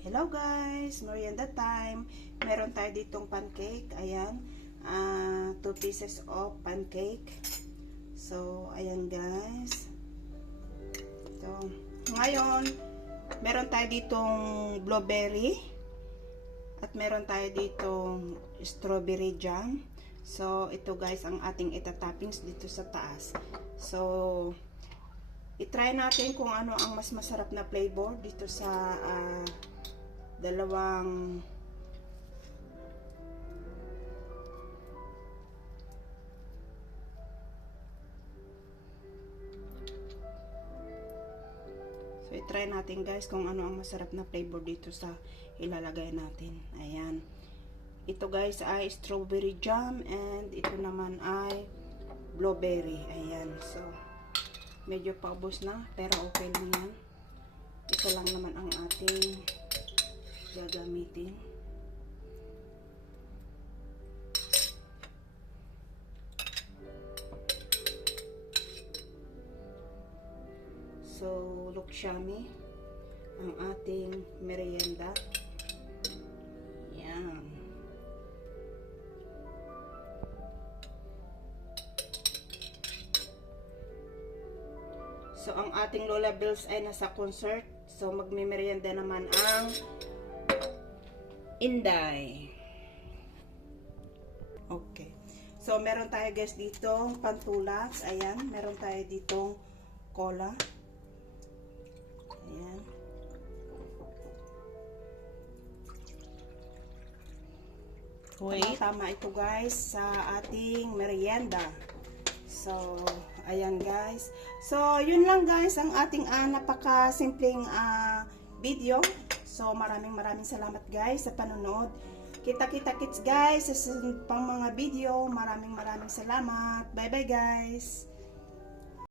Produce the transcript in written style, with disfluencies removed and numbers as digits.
Hello guys, merienda time. Meron tayo ditong pancake. Ayan, 2 pieces of pancake. So, ayan guys. Ito. Ngayon, meron tayo ditong blueberry. At meron tayo ditong strawberry jam. So, ito guys ang ating itatoppings dito sa taas. So, i-try natin kung ano ang mas masarap na flavor dito sa dalawang so i-try natin guys kung ano ang masarap na flavor dito sa ilalagay natin. Ayan, ito guys ay strawberry jam and ito naman ay blueberry. Ayan, so medyo paubos na pero okay lang yan. Ito lang naman ang ating gagamitin. So, look yummy ang ating merienda. Yan. So, ang ating Lola Bells ay nasa concert. So, magme-merienda naman ang Inday. Okay. So, meron tayo guys ditong pantulags. Ayan. Meron tayo ditong cola. Ayan. Wait. Tama ito guys sa ating merienda. So, ayan guys. So, yun lang guys ang ating napaka-simpleng video. So, maraming salamat guys sa panonood. Kita-kita kits guys sa pang mga video. Maraming salamat. Bye-bye guys.